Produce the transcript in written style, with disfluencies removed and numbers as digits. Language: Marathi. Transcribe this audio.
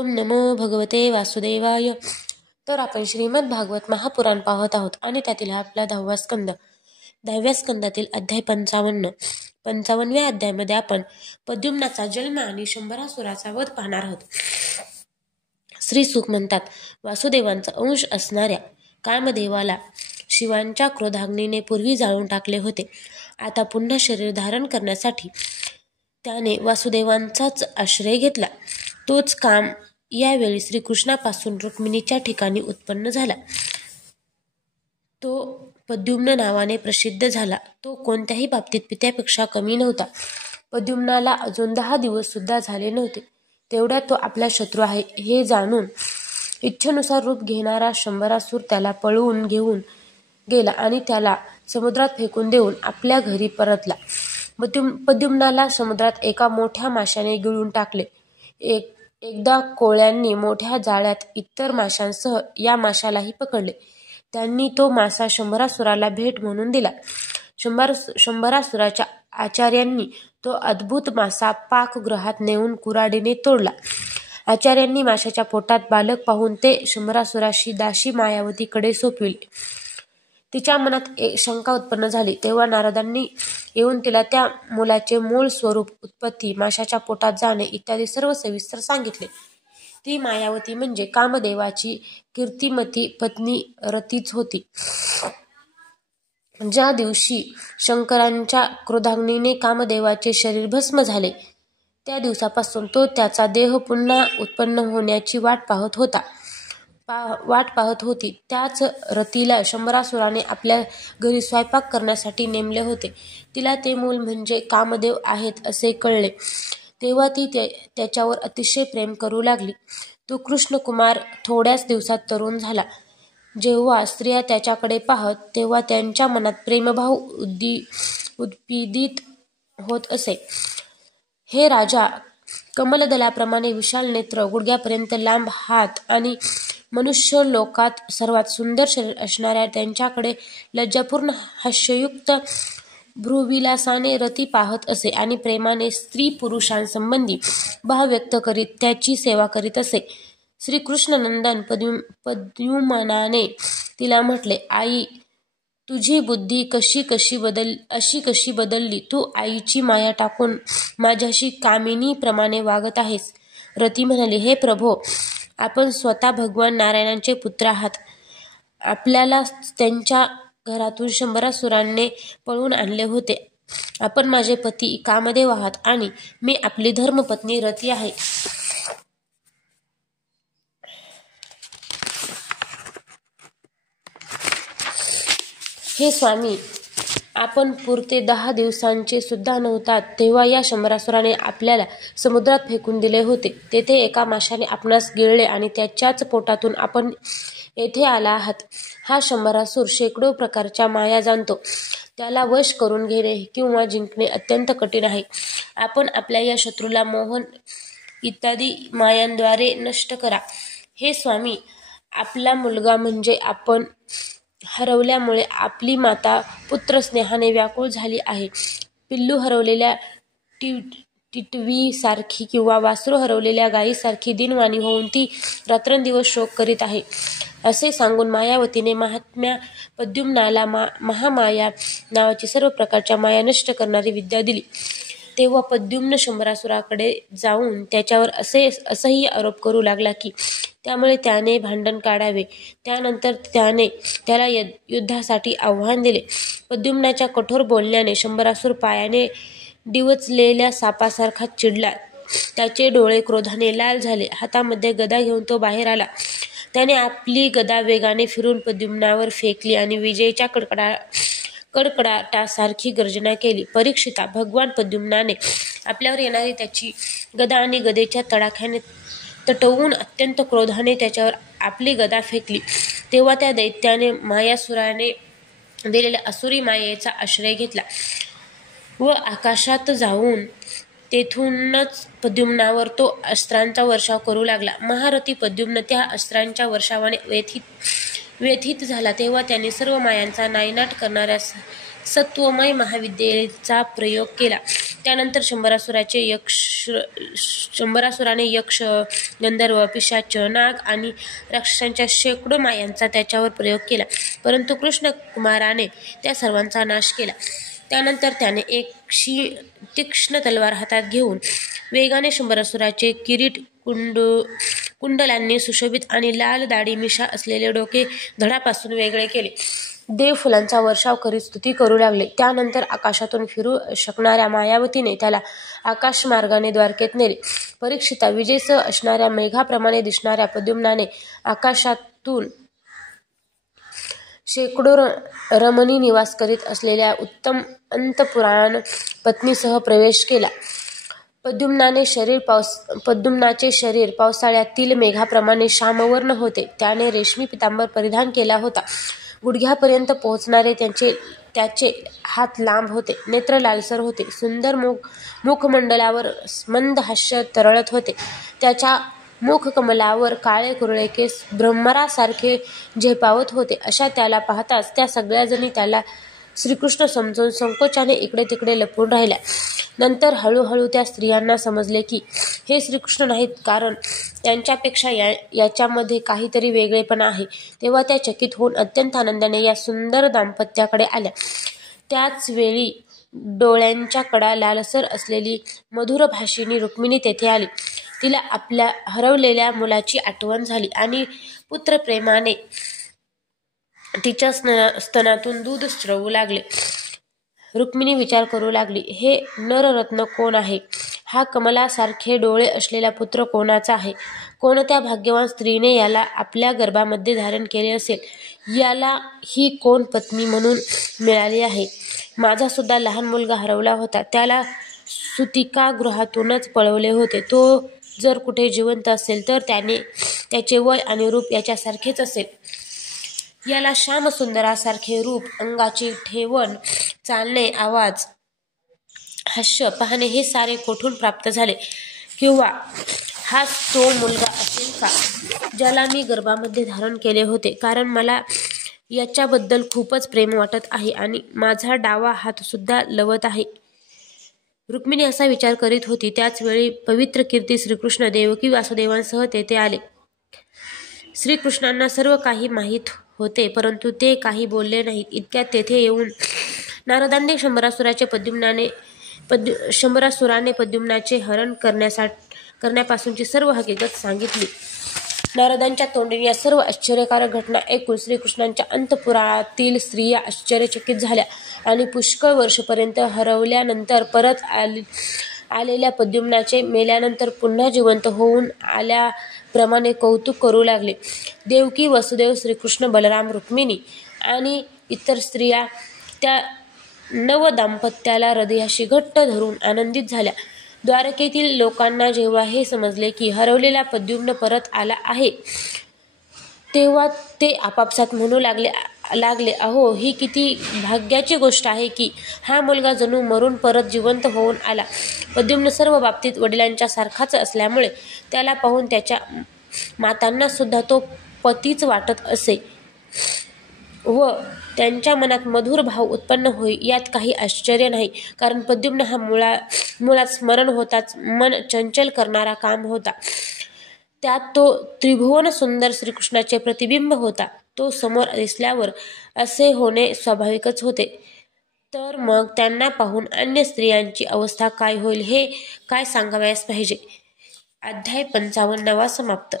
ओम नमो भगवते वासुदेवाय. तर आपण श्रीमद भागवत महापुराण पाहत आहोत आणि त्यातील आपला 10वा स्कंद. 10व्या स्कंदातील अध्याय 55व्या अध्यायामध्ये आपण प्रद्युम्नाचा जन्म आणि शंभरासुराचा वध पाहणार आहोत. श्री सुख म्हणतात, वासुदेवांचा अंश असणाऱ्या कामदेवाला शिवांच्या क्रोधाग्नीने पूर्वी जाळून टाकले होते. आता पुन्हा शरीर धारण करण्यासाठी त्याने वासुदेवांचाच आश्रय घेतला. तोच काम यावेळी श्रीकृष्णापासून रुक्मिणीच्या ठिकाणी उत्पन्न झाला. तो प्रद्युम्न नावाने प्रसिद्ध झाला. तो कोणत्याही बाबतीत पित्यापेक्षा कमी नव्हता. प्रद्युम्नाला अजून 10 दिवस सुद्धा झाले नव्हते तेवढ्यात तो आपला शत्रू आहे हे जाणून इच्छेनुसार रूप घेणारा शंभरासूर त्याला पळवून घेऊन गेला आणि त्याला समुद्रात फेकून देऊन आपल्या घरी परतला. प्रद्युम्नाला समुद्रात एका मोठ्या माशाने गिळून टाकले. एकदा कोळ्यांनी मोठ्या जाळ्यात इतर माशांसह या माशालाही पकडले. त्यांनी तो मासा शंभरासुराला भेट म्हणून दिला. शंभरासुराच्या आचार्यांनी तो अद्भुत मासा पाकगृहात नेऊन कुऱ्हाडीने तोडला. आचार्यांनी माशाच्या पोटात बालक पाहून ते शंभरासुराशी दासी मायावतीकडे सोपविले. तिच्या मनात शंका उत्पन्न झाली. तेव्हा नारदांनी येऊन तिला त्या मुलाचे मूळ स्वरूप, उत्पत्ती, माशाच्या पोटात जाणे इत्यादी सर्व सविस्तर सांगितले. ती मायावती म्हणजे कामदेवाची कीर्तिमती पत्नी रतीच होती. ज्या दिवशी शंकरांच्या क्रोधाग्नीने कामदेवाचे शरीर भस्म झाले त्या दिवसापासून तो त्याचा देह पुन्हा उत्पन्न होण्याची वाट पाहत होती. त्याच रतीला शंभरासुराने आपल्या घरी स्वयंपाक करण्यासाठी नेमले होते. तिला ते मूल म्हणजे कामदेव आहेत असे कळले तेव्हा ती त्याच्यावर अतिशय प्रेम करू लागली. तो कृष्णकुमार थोड्याच दिवसात तरुण झाला. जेव्हा स्त्रिया त्याच्याकडे पाहत तेव्हा त्यांच्या मनात प्रेमभाव उद्दीपित होत असे. हे राजा, कमलदलाप्रमाणे विशाल नेत्र, गुडघ्यापर्यंत लांब हात आणि मनुष्य लोकात सर्वात सुंदर शरीर असणाऱ्या त्यांच्याकडे लज्जापूर्ण हास्ययुक्त भ्रूविलासाने रती पाहत असे आणि प्रेमाने स्त्री पुरुषांसंबंधी भाव व्यक्त करीत त्याची सेवा करीत असे. श्रीकृष्णनंदन प्रद्युम्नाने तिला म्हटले, आई, तुझी बुद्धी कशी बदलली? तू आईची माया टाकून माझ्याशी कामिनीप्रमाणे वागत आहेस. रती म्हणाली, हे प्रभो, आपण स्वतः भगवान नारायणांचे पुत्र आहात. आपल्याला त्यांच्या घरातून शंभरासुराने पळवून आणले होते. आपण माझे पती कामदेव आहात आणि मी आपली धर्मपत्नी रती आहे. हे स्वामी, आपण पुरते 10 दिवसांचे सुद्धा नव्हतात तेव्हा या शंभरासुराने आपल्याला समुद्रात फेकून दिले होते. तेथे एका माशाने आपणास गिळले आणि त्याच्याच पोटातून आपण येथे आला आहात. हा शंभरासूर शेकडो प्रकारच्या माया जाणतो. त्याला वश करून घेणे किंवा जिंकणे अत्यंत कठीण आहे. आपण आपल्या या शत्रूला मोहन इत्यादी मायांद्वारे नष्ट करा. हे स्वामी, आपला मुलगा म्हणजे आपण हरवल्यामुळे आपली माता पुत्रस्नेहाने व्याकुळ झाली आहे. पिल्लू हरवलेल्या टिटवीसारखी किंवा वासरू हरवलेल्या गायीसारखी दिनवाणी होऊन ती रात्रंदिवस शोक करीत आहे. असे सांगून मायावतीने महात्म्या प्रद्युम्नाला महामाया नावाची सर्व प्रकारच्या माया नष्ट करणारी विद्या दिली. तेव्हा प्रद्युम्न शंभरासुराकडे जाऊन त्याच्यावर असह्य आरोप करू लागला की त्यामुळे त्याने भांडण काढावे. त्यानंतर त्याने त्याला युद्धासाठी आव्हान दिले. प्रद्युम्नाच्या कठोर बोलण्याने शंभरासूर पायाने डिवचलेल्या सापासारखा चिडला. त्याचे डोळे क्रोधाने लाल झाले. हातामध्ये गदा घेऊन तो बाहेर आला. त्याने आपली गदा वेगाने फिरून प्रद्युम्नावर फेकली आणि विजेच्या कडकडाटासारखी गर्जना केली. परीक्षिता, भगवान प्रद्युम्नाने आपल्यावर येणारी त्याची गदा आणि गदेच्या तडाख्याने तटवून अत्यंत क्रोधाने त्याच्यावर आपली गदा फेकली. तेव्हा त्या दैत्याने मायासुराने दिलेल्या असुरी मायेचा आश्रय घेतला व आकाशात जाऊन तेथूनच प्रद्युम्नावर तो अस्त्रांचा वर्षाव करू लागला. महारथी प्रद्युम्न त्या अस्त्रांच्या वर्षावाने व्यथित झाला. तेव्हा त्याने सर्व मायांचा नायनाट करणाऱ्या सत्वमय महाविद्येचा प्रयोग केला. त्यानंतर शंभरासुराने यक्ष, गंधर्व, पिशाच, नाग आणि राक्षसांच्या शेकडो मायांचा त्याच्यावर प्रयोग केला, परंतु कृष्ण कुमाराने त्या सर्वांचा नाश केला. त्यानंतर त्याने एक तीक्ष्ण तलवार हातात घेऊन वेगाने शंभरासुराचे किरीट, कुंडलांनी सुशोभित आणि लाल दाढी मिशा असलेले डोके धडापासून वेगळे केले. देव फुलांचा वर्षाव करीत स्तुती करू लागले. त्यानंतर आकाशातून फिरू शकणाऱ्या मायावतीने त्याला आकाशमार्गाने द्वारकेत नेले. परीक्षिता, विजेसह असणाऱ्या मेघाप्रमाणे दिसणाऱ्या प्रद्युम्नाने आकाशातून शेकडो रमणी निवास करीत असलेल्या उत्तम अंतपुराण पत्नीसह प्रवेश केला. प्रद्युम्नाचे शरीर पावसाळ्यातील मेघाप्रमाणे श्यामवर्ण होते. त्याने रेशमी पितांबर परिधान केला होता. गुडघ्यापर्यंत पोहोचणारे त्याचे हात लांब होते. नेत्र लालसर होते. सुंदर मुखमंडलावर मंद हास्य तरळत होते. त्याच्या मुखकमलावर काळे कुरळे केस भ्रमरासारखे झेपावत होते. अशा त्याला पाहताच त्या सगळ्या जणी त्याला श्रीकृष्ण समजून संकोचाने इकडे तिकडे लपून राहिल्या. नंतर हळूहळू त्या स्त्रियांना समजले की हे श्रीकृष्ण नाहीत, कारण त्यांच्यापेक्षा याच्यामध्ये काहीतरी वेगळेपणा आहे. तेव्हा त्या चकित होऊन अत्यंत आनंदाने या सुंदर दाम्पत्याकडे आल्या. त्याच वेळी डोळ्यांच्या कडा लालसर असलेली मधुरभाषिणी रुक्मिणी तेथे आली. तिला आपल्या हरवलेल्या मुलाची आठवण झाली आणि पुत्रप्रेमाने तिच्या स्तनातून दूध स्रवू लागले. रुक्मिणी विचार करू लागली, हे नररत्न कोण आहे? हा कमलासारखे डोळे असलेला पुत्र कोणाचा आहे? कोणत्या भाग्यवान स्त्रीने याला आपल्या गर्भामध्ये धारण केले असेल? याला ही कोण पत्नी म्हणून मिळाली आहे? माझा सुद्धा लहान मुलगा हरवला होता. त्याला सुतिकागृहातूनच पळवले होते. तो जर कुठे जिवंत असेल तर त्याचे वय आणि रूप याच्यासारखेच असेल. याला श्यामसुंदरासारखे रूप, अंगाची ठेवण, चालणे, आवाज, हास्य, पाहणे हे सारे कोठून प्राप्त झाले? किंवा हाच तो मुलगा असेल का ज्याला मी गर्भामध्ये धारण केले होते? कारण मला याच्याबद्दल खूपच प्रेम वाटत आहे आणि माझा डावा हात सुद्धा लवत आहे. रुक्मिणी असा विचार करीत होती. त्याच वेळी पवित्र कीर्ती श्रीकृष्ण देवकी वासुदेवांसह तेथे आले. श्रीकृष्णांना सर्व काही माहीत होते, परंतु ते काही बोलले नाहीत. इतक्यात तेथे येऊन नारदांनी शंभरासुराने प्रद्युम्नाचे हरण करण्यापासूनची सर्व हकीकत सांगितली. नारदांच्या तोंडून या सर्व आश्चर्यकारक घटना ऐकून श्रीकृष्णांच्या अंतपुरातील स्त्रिया आश्चर्यचकित झाल्या आणि पुष्कळ वर्षपर्यंत हरवल्यानंतर परत आलेल्या प्रद्युम्नाचे मेल्यानंतर पुन्हा जिवंत होऊन आल्याप्रमाणे कौतुक करू लागले. देवकी, वसुदेव, श्रीकृष्ण, बलराम, रुक्मिणी आणि इतर स्त्रिया त्या नवदाम्पत्याला हृदयाशी घट्ट धरून आनंदित झाल्या. द्वारकेतील लोकांना जेव्हा हे समजले की हरवलेला प्रद्युम्न परत आला आहे, तेव्हा ते आपापसात म्हणू लागले, अहो, ही किती भाग्याची गोष्ट आहे की हा मुलगा जणू मरून परत जिवंत होऊन आला. प्रद्युम्न सर्व बाबतीत वडिलांच्या सारखाच असल्यामुळे त्याला पाहून त्याच्या मातांना सुद्धा तो पतीच वाटत असे व त्यांच्या मनात मधुर भाव उत्पन्न होई, यात काही आश्चर्य नाही. कारण प्रद्युम्न हा मुळात स्मरण होताच मन चंचल करणारा काम होता. त्यात तो त्रिभुवन सुंदर श्रीकृष्णाचे प्रतिबिंब होता. तो समोर दिसल्यावर असे होणे स्वाभाविकच होते. तर मग त्यांना पाहून अन्य स्त्रियांची अवस्था काय होईल हे काय सांगावयास पाहिजे. अध्याय 55 समाप्त.